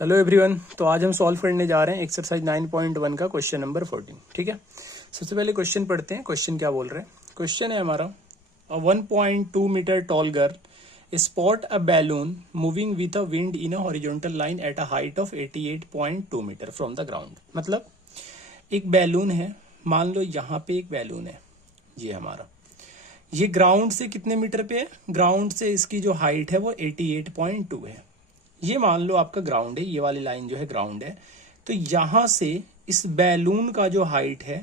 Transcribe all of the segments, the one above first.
Hello everyone. तो आज हम सॉल्व करने जा रहे हैं एक्सरसाइज 9.1 का क्वेश्चन नंबर 14। ठीक है, सबसे पहले क्वेश्चन पढ़ते हैं। क्वेश्चन क्या बोल रहे हैं? क्वेश्चन है हमारा, 1.2 metre tall girl spot a balloon moving with a wind in a horizontal line at a height of 88.2 metre from the ground. मतलब एक बैलून है, मान लो यहाँ पे एक बैलून है, ये हमारा, ये ग्राउंड से कितने मीटर पे है? ग्राउंड से इसकी जो हाइट है वो 88.2 है। ये मान लो आपका ग्राउंड है, ये वाली लाइन जो है ग्राउंड है। तो यहां से इस बैलून का जो हाइट है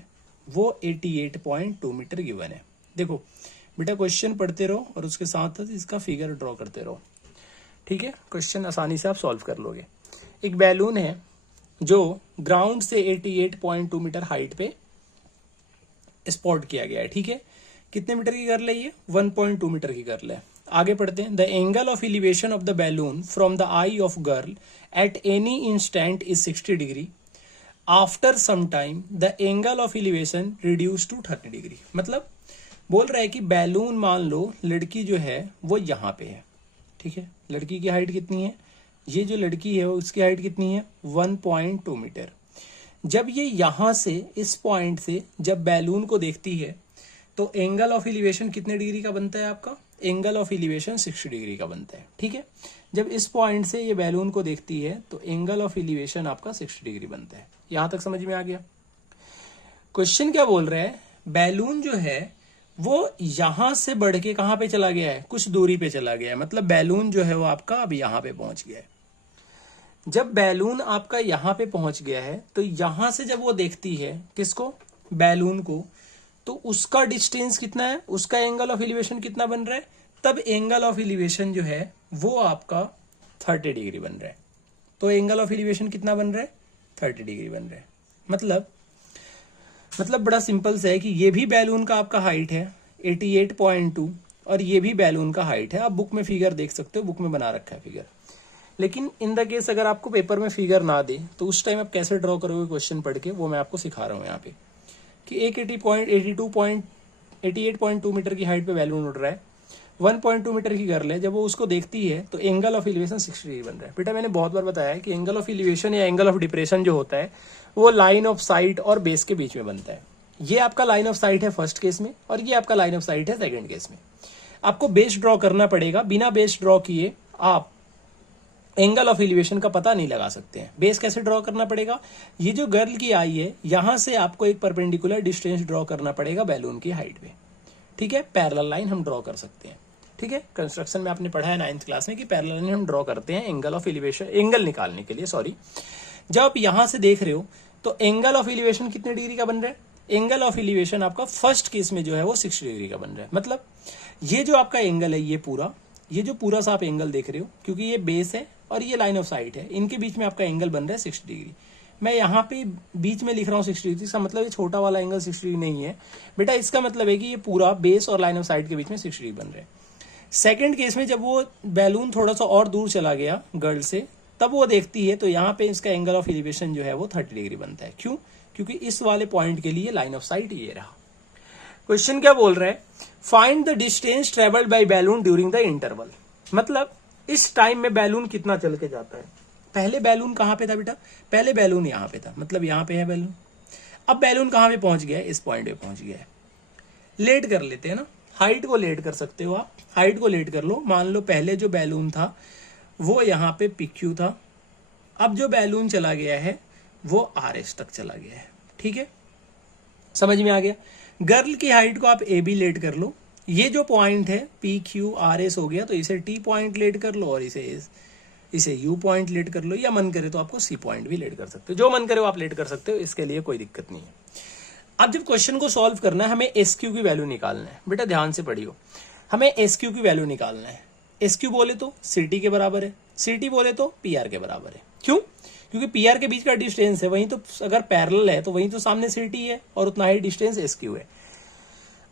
वो 88.2 मीटर गिवन है। देखो बेटा, क्वेश्चन पढ़ते रहो और उसके साथ साथ इसका फिगर ड्रॉ करते रहो। ठीक है, क्वेश्चन आसानी से आप सॉल्व कर लोगे। एक बैलून है जो ग्राउंड से 88.2 मीटर हाइट पे स्पॉट किया गया है। ठीक है, कितने मीटर की गर्ल है? ये 1.2 मीटर की गर्ल है। आगे पढ़ते हैं। The angle of elevation of the balloon from the eye of girl at any instant is 60 degree. After some time the angle of elevation reduce to 30 degree. मतलब बोल रहा है कि बैलून, मान लो लड़की जो है वो यहाँ पे है। ठीक है, लड़की की हाइट कितनी है? ये जो लड़की है उसकी हाइट कितनी है? 1.2 मीटर। जब ये यहां से, इस पॉइंट से जब बैलून को देखती है तो एंगल ऑफ एलिवेशन कितने डिग्री का बनता है आपका? एंगल ऑफ एलिवेशन 60 डिग्री का बनता है। ठीक है, जब इस पॉइंट से ये बैलून को देखती है तो एंगल ऑफ एलिवेशन आपका 60 डिग्री बनता है। यहां तक समझ में आ गया? क्वेश्चन क्या बोल रहा है? बैलून जो है वो यहां से बढ़ के कहां पे चला गया है? कुछ दूरी पे चला गया है। मतलब बैलून जो है वो आपका अब यहां पे पहुंच गया है। जब बैलून आपका यहां पे पहुंच गया है तो यहां से जब वो देखती है किसको? बैलून को, तो उसका डिस्टेंस कितना है? उसका एंगल ऑफ एलिवेशन कितना बन रहा है? तब एंगल ऑफ एलिवेशन जो है वो आपका 30 डिग्री बन रहा है। तो एंगल ऑफ एलिवेशन कितना बन रहा है? 30 डिग्री बन रहा है। मतलब बड़ा सिंपल सा है कि ये भी बैलून का आपका हाइट है 88.2 और ये भी बैलून का हाइट है। आप बुक में फिगर देख सकते हो, बुक में बना रखा है फिगर। लेकिन इन द केस अगर आपको पेपर में फिगर ना दे तो उस टाइम आप कैसे ड्रॉ करोगे क्वेश्चन पढ़ के, वो मैं आपको सिखा रहा हूँ यहाँ पे। कि एक 88.2 मीटर की हाइट पे बैलून उड़ रहा है, 1.2 मीटर की गर्ल है। जब वो उसको देखती है तो एंगल ऑफ एलिवेशन 60 डिग्री बन रहा है। बेटा मैंने बहुत बार बताया है कि एंगल ऑफ एलिवेशन या एंगल ऑफ डिप्रेशन जो होता है वो लाइन ऑफ साइट और बेस के बीच में बनता है। ये आपका लाइन ऑफ साइट है फर्स्ट केस में और ये आपका लाइन ऑफ साइट है सेकेंड केस में। आपको बेस ड्रॉ करना पड़ेगा। बिना बेस ड्रॉ किए आप एंगल ऑफ एलिवेशन का पता नहीं लगा सकते हैं। बेस कैसे ड्रॉ करना पड़ेगा? ये जो गर्ल की आई है यहां से आपको एक परपेंडिकुलर डिस्टेंस ड्रॉ करना पड़ेगा बैलून की हाइट पे। ठीक है, पैरेलल लाइन हम ड्रॉ कर सकते हैं। ठीक है, कंस्ट्रक्शन में आपने पढ़ा है 9th क्लास में कि पैरेलल लाइन हम ड्रॉ करते हैं एंगल ऑफ एलिवेशन, एंगल निकालने के लिए। सॉरी, जब आप यहां से देख रहे हो तो एंगल ऑफ एलिवेशन कितने डिग्री का बन रहा है? एंगल ऑफ एलिवेशन आपका फर्स्ट केस में जो है वो 60 डिग्री का बन रहा है। मतलब ये जो आपका एंगल है, ये जो पूरा सा आप एंगल देख रहे हो, क्योंकि ये बेस है और ये लाइन ऑफ साइट है, इनके बीच में आपका एंगल बन रहा है 60 डिग्री। मैं यहाँ पे बीच में लिख रहा हूँ 60 डिग्री, इसका मतलब ये छोटा वाला एंगल 60 डिग्री नहीं है बेटा। इसका मतलब है कि ये पूरा बेस और लाइन ऑफ साइट के बीच में 60 डिग्री बन रहा है। सेकेंड केस में जब वो बैलून थोड़ा सा और दूर चला गया गर्ल से, तब वो देखती है तो यहाँ पे इसका एंगल ऑफ एलिवेशन जो है वो 30 डिग्री बनता है। क्यों? क्योंकि इस वाले पॉइंट के लिए लाइन ऑफ साइट ये रहा। क्वेश्चन क्या बोल रहा है? Find the distance travelled by balloon during the interval. मतलब इस टाइम में बैलून कितना चल के जाता है। पहले बैलून कहां पे था बेटा? पहले बैलून यहां पे था, मतलब यहां पे है बैलून। अब बैलून कहां पे पहुंच गया है? इस पॉइंट पे पहुंच गया है। लेट कर लेते हैं ना, हाइट को लेट कर सकते हो आप। हाइट को लेट कर लो। मान लो पहले जो बैलून था वो यहाँ पे PQ था, अब जो बैलून चला गया है वो RS तक चला गया है। ठीक है, समझ में आ गया? गर्ल की हाइट को आप AB लेट कर लो। ये जो पॉइंट है PQRS हो गया, तो इसे T पॉइंट लेट कर लो और इसे U पॉइंट लेट कर लो, या मन करे तो आपको C पॉइंट भी लेट कर सकते हो। जो मन करे वो आप लेट कर सकते हो, इसके लिए कोई दिक्कत नहीं है। अब जब क्वेश्चन को सॉल्व करना है, हमें SQ की वैल्यू निकालना है। बेटा ध्यान से पढ़ियो, हमें SQ की वैल्यू निकालना है। SQ बोले तो CT के बराबर है, CT बोले तो PR के बराबर है। क्यों? क्योंकि PR के बीच का डिस्टेंस है, वहीं तो अगर पैरेलल है तो वहीं तो सामने CT है और उतना ही डिस्टेंस SQ है।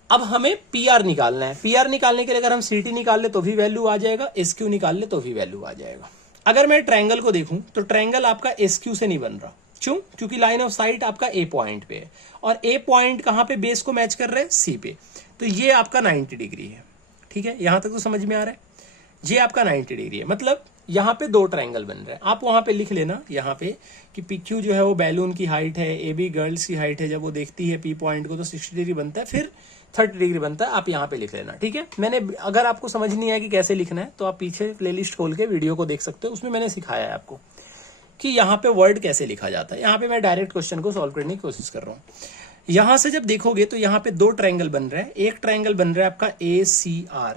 अब हमें PR निकालना है। PR निकालने के लिए अगर हम CT निकाल ले तो भी वैल्यू आ जाएगा, SQ निकाल ले तो भी वैल्यू आ जाएगा। अगर मैं ट्रायंगल को देखूं तो ट्रायंगल आपका SQ से नहीं बन रहा। क्यों? क्योंकि लाइन ऑफ साइट आपका A पॉइंट पे है और A पॉइंट कहां पे बेस को मैच कर रहा है? C पे। तो ये आपका 90 डिग्री है। ठीक है, यहां तक तो समझ में आ रहा है? ये आपका 90 डिग्री है। मतलब यहाँ पे दो ट्रायंगल बन रहे हैं, आप वहां पे लिख लेना यहाँ पे कि PQ जो है वो बैलून की हाइट है, AB गर्ल्स की हाइट है, जब वो देखती है P पॉइंट को तो 60 डिग्री बनता है, फिर 30 डिग्री बनता है, आप यहाँ पे लिख लेना, ठीक है। मैंने अगर आपको समझ नहीं आया कि कैसे लिखना है तो आप पीछे प्लेलिस्ट खोल के वीडियो को देख सकते हो, उसमें मैंने सिखाया है आपको कि यहाँ पे वर्ड कैसे लिखा जाता है। यहाँ पे मैं डायरेक्ट क्वेश्चन को सॉल्व करने की कोशिश कर रहा हूँ। यहाँ से जब देखोगे तो यहाँ पे दो ट्रायंगल बन रहे हैं, एक ट्रायंगल बन रहा है आपका ACR।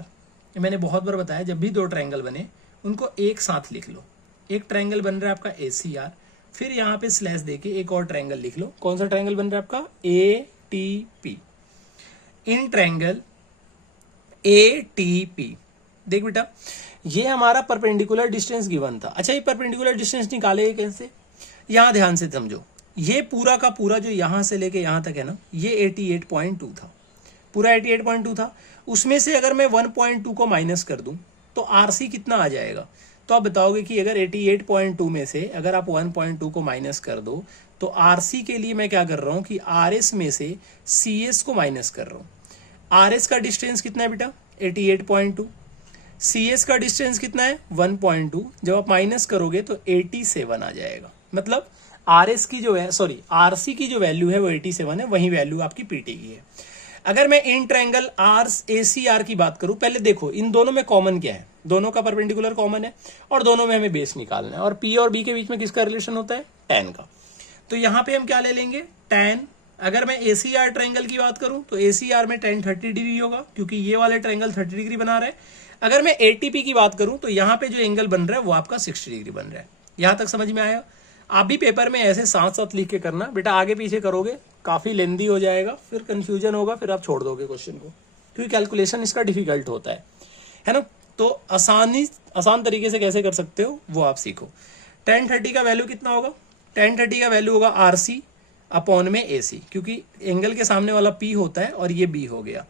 मैंने बहुत बार बताया जब भी दो ट्रायंगल बने उनको एक साथ लिख लो। एक ट्रायंगल बन रहा है आपका ACR, फिर यहाँ पे स्लैश देके एक और ट्रायंगल लिख लो। कौन सा ट्रायंगल बन रहा है आपका ATP। इन ट्रायंगल ATP, देख बेटा ये हमारा परपेंडिकुलर डिस्टेंस गिवन था। अच्छा, ये परपेंडिकुलर डिस्टेंस निकाले कैसे, यहां ध्यान से समझो। ये पूरा का पूरा जो यहां से लेके यहां तक है ना, ये 88.2 था, पूरा 88.2 था। उसमें से अगर मैं 1.2 को माइनस कर दूं तो आरसी कितना आ जाएगा। तो आप बताओगे कि अगर 88.2 में से अगर आप 1.2 को माइनस कर दो तो आरसी के लिए मैं क्या कर रहा हूं कि आरएस में से सीएस को माइनस कर रहा हूं। आरएस का डिस्टेंस कितना है बेटा 88.2, सीएस का डिस्टेंस कितना है 1.2, जब आप माइनस करोगे तो 87 आ जाएगा। मतलब आरएस की जो है आरसी की जो वैल्यू है वो 87 है, वही वैल्यू आपकी पीटी की है। अगर मैं इन ट्रायंगल ACR की बात करूं, पहले देखो इन दोनों में कॉमन क्या है, दोनों का परपेंडिकुलर कॉमन है और दोनों में हमें बेस निकालना है। और P और B के बीच में किसका रिलेशन होता है, tan का। तो यहां पे हम क्या ले लेंगे tan। अगर मैं ACR ट्रायंगल की बात करूं तो ACR में tan 30 डिग्री होगा क्योंकि ये वाले ट्रायंगल 30 डिग्री बना रहे हैं। अगर मैं ATP की बात करूं तो यहां पे जो एंगल बन रहा है वो आपका 60 डिग्री बन रहा है। यहां तक समझ में आया। आप भी पेपर में ऐसे साथ साथ लिख के करना बेटा, आगे पीछे करोगे काफी लेंदी हो जाएगा, फिर कंफ्यूजन होगा, फिर आप छोड़ दोगे क्वेश्चन को, क्योंकि कैलकुलेशन इसका डिफिकल्ट होता है ना। तो आसान तरीके से कैसे कर सकते हो वो आप सीखो। tan 30 का वैल्यू कितना होगा, tan 30 का वैल्यू होगा RC अपॉन में AC, क्योंकि एंगल के सामने वाला P होता है और ये B हो गया,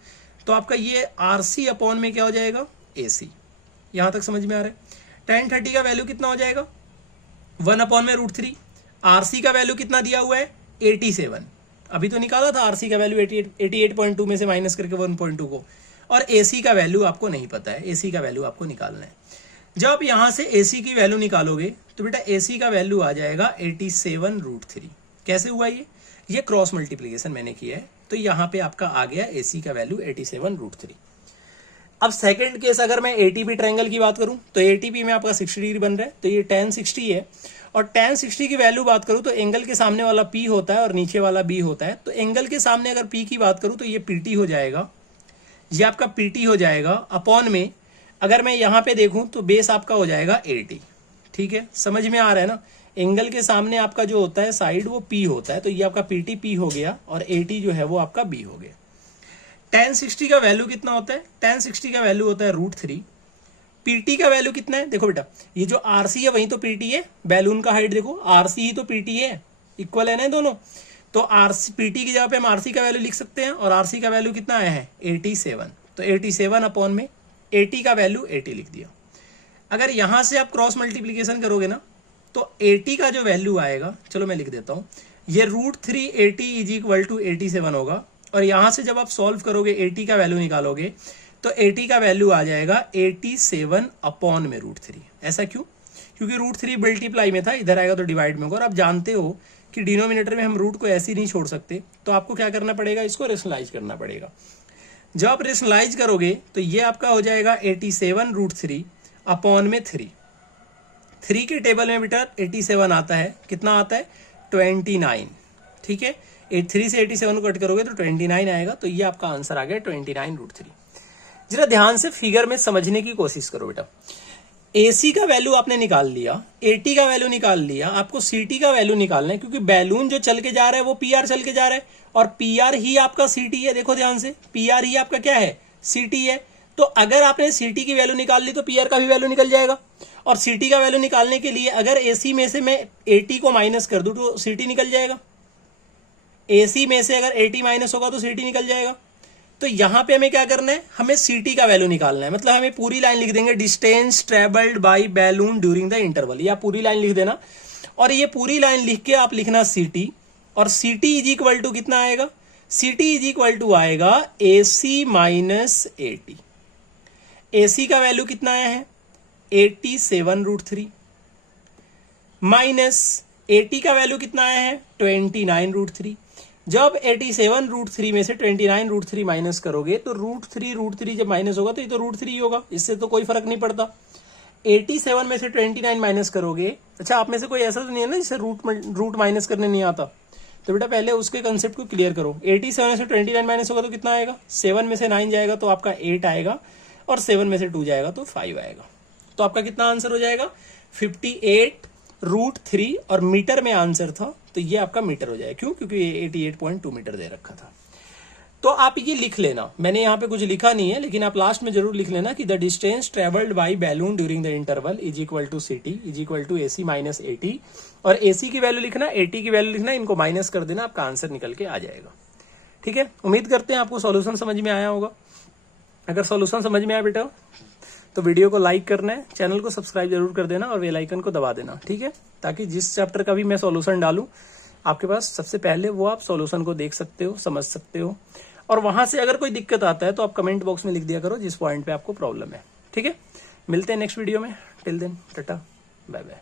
तो आपका ये RC अपॉन में क्या हो जाएगा AC। यहां तक समझ में आ रहा है। tan 30 का वैल्यू कितना हो जाएगा 1 अपॉन में √3। RC का वैल्यू कितना दिया हुआ है 87, अभी तो निकाला था RC का वैल्यू 88.2 में से माइनस करके 1.2 को, और AC का वैल्यू आपको नहीं पता है, AC का वैल्यू आपको निकालना है। जब आप यहां से AC की वैल्यू निकालोगे तो बेटा AC का वैल्यू आ जाएगा 87√3। कैसे हुआ ये क्रॉस मल्टीप्लीकेशन मैंने किया है, तो यहां पे आपका आ गया AC का वैल्यू 87√3। अब सेकंड केस अगर मैं ATP ट्रायंगल की बात करूं तो ATP में आपका 60 डिग्री बन रहा है, तो ये tan 60 है। और tan 60 की वैल्यू बात करूं तो एंगल के सामने वाला P होता है और नीचे वाला B होता है। तो एंगल के सामने अगर P की बात करूं तो ये PT हो जाएगा, ये आपका PT हो जाएगा अपॉन में, अगर मैं यहां पे देखूं तो बेस आपका हो जाएगा 80। ठीक है, समझ में आ रहा है ना। एंगल के सामने आपका जो होता है साइड वो P होता है, तो ये आपका PT P हो गया और 80 जो है वो आपका B हो गया। tan 60 का वैल्यू कितना होता है, tan 60 का वैल्यू होता है √3। PT का वैल्यू कितना है, देखो बेटा ये जो RC है वही तो PT है, बैलून का हाइट देखो RC ही तो PT है, इक्वल है ना दोनों। तो PT की जगह पे हम RC का वैल्यू लिख सकते हैं, और RC का वैल्यू कितना आया है 87, तो 87 अपॉन में 80 का वैल्यू 80 लिख दिया। अगर यहां से आप क्रॉस मल्टीप्लीकेशन करोगे ना तो 80 का जो वैल्यू आएगा, चलो मैं लिख देता हूं, ये √3 80 इज इक्वल टू 87 होगा। और यहां से जब आप सॉल्व करोगे 80 का वैल्यू निकालोगे तो 80 का वैल्यू आ जाएगा 87 अपॉन में √3। ऐसा क्यों, क्योंकि √3 मल्टीप्लाई में था, इधर आएगा तो डिवाइड में होगा। और आप जानते हो कि डिनोमिनेटर में हम रूट को ऐसे ही नहीं छोड़ सकते, तो आपको क्या करना पड़ेगा, इसको रेशनलाइज करना पड़ेगा। जब आप रेशनलाइज करोगे तो ये आपका हो जाएगा 87√3 अपॉन में 3 के टेबल में बेटा 87 आता है, कितना आता है 29। ठीक है, 3 से 87 को कट करोगे तो 29 आएगा, तो ये आपका आंसर आ गया 29√3। जरा ध्यान से फिगर में समझने की कोशिश करो बेटा। AC का वैल्यू आपने निकाल लिया, AT का वैल्यू निकाल लिया, आपको CT का वैल्यू निकालना है, क्योंकि बैलून जो चल के जा रहा है वो PR चल के जा रहा है, और PR ही आपका CT है। देखो ध्यान से, PR ही आपका क्या है CT है। तो अगर आपने CT की वैल्यू निकाल ली तो PR का भी वैल्यू निकल जाएगा। और CT का वैल्यू निकालने के लिए अगर AC में से मैं AT को माइनस कर दूं तो CT निकल जाएगा, AC में से अगर AT माइनस होगा तो CT निकल जाएगा। तो यहां पे हमें क्या करना है, हमें CT का वैल्यू निकालना है। मतलब हमें पूरी लाइन लिख देंगे, distance travelled by balloon during the interval, या पूरी लाइन लिख देना। और ये पूरी लाइन लिख के आप लिखना CT, और CT इज इक्वल टू कितना आएगा, CT इज इक्वल टू आएगा AC माइनस AT। AC का वैल्यू कितना आया है 87√3 माइनस 80 का वैल्यू कितना आया है 29√3। जब 87√3 में से 29√3 माइनस करोगे तो √3 जब माइनस होगा तो ये तो √3 होगा, इससे तो कोई फर्क नहीं पड़ता। 87 में से 29 माइनस करोगे, अच्छा आप में से कोई ऐसा तो नहीं है ना जिससे रूट माइनस करने नहीं आता, तो बेटा पहले उसके कंसेप्ट को क्लियर करो। 87 में से 29 माइनस होगा तो कितना आएगा, 7 में से 9 जाएगा तो आपका 8 आएगा, और 7 में से 2 जाएगा तो 5 आएगा। तो आपका कितना आंसर हो जाएगा 58√3, और मीटर में आंसर था तो ये आपका मीटर हो जाएगा। क्यों, क्योंकि ये 88.2 मीटर दे रखा था। तो आप ये लिख लेना, मैंने यहाँ पे कुछ लिखा नहीं है, लेकिन आप लास्ट में जरूर लिख लेना कि the distance travelled by balloon during the interval is equal to ct is equal to AC minus 80, और AC की वैल्यू लिखना, 80 की वैल्यू लिखना, इनको माइनस कर देना, आपका आंसर निकल के आ जाएगा। ठीक है, उम्मीद करते हैं आपको सॉल्यूशन समझ में आया होगा। अगर सॉल्यूशन समझ में आया बेटा तो वीडियो को लाइक करना है, चैनल को सब्सक्राइब जरूर कर देना और बेल आइकन को दबा देना। ठीक है, ताकि जिस चैप्टर का भी मैं सॉल्यूशन डालूं आपके पास सबसे पहले वो आप सॉल्यूशन को देख सकते हो, समझ सकते हो, और वहां से अगर कोई दिक्कत आता है तो आप कमेंट बॉक्स में लिख दिया करो जिस पॉइंट पे आपको प्रॉब्लम है। ठीक है, मिलते हैं नेक्स्ट वीडियो में। Till then tata bye bye.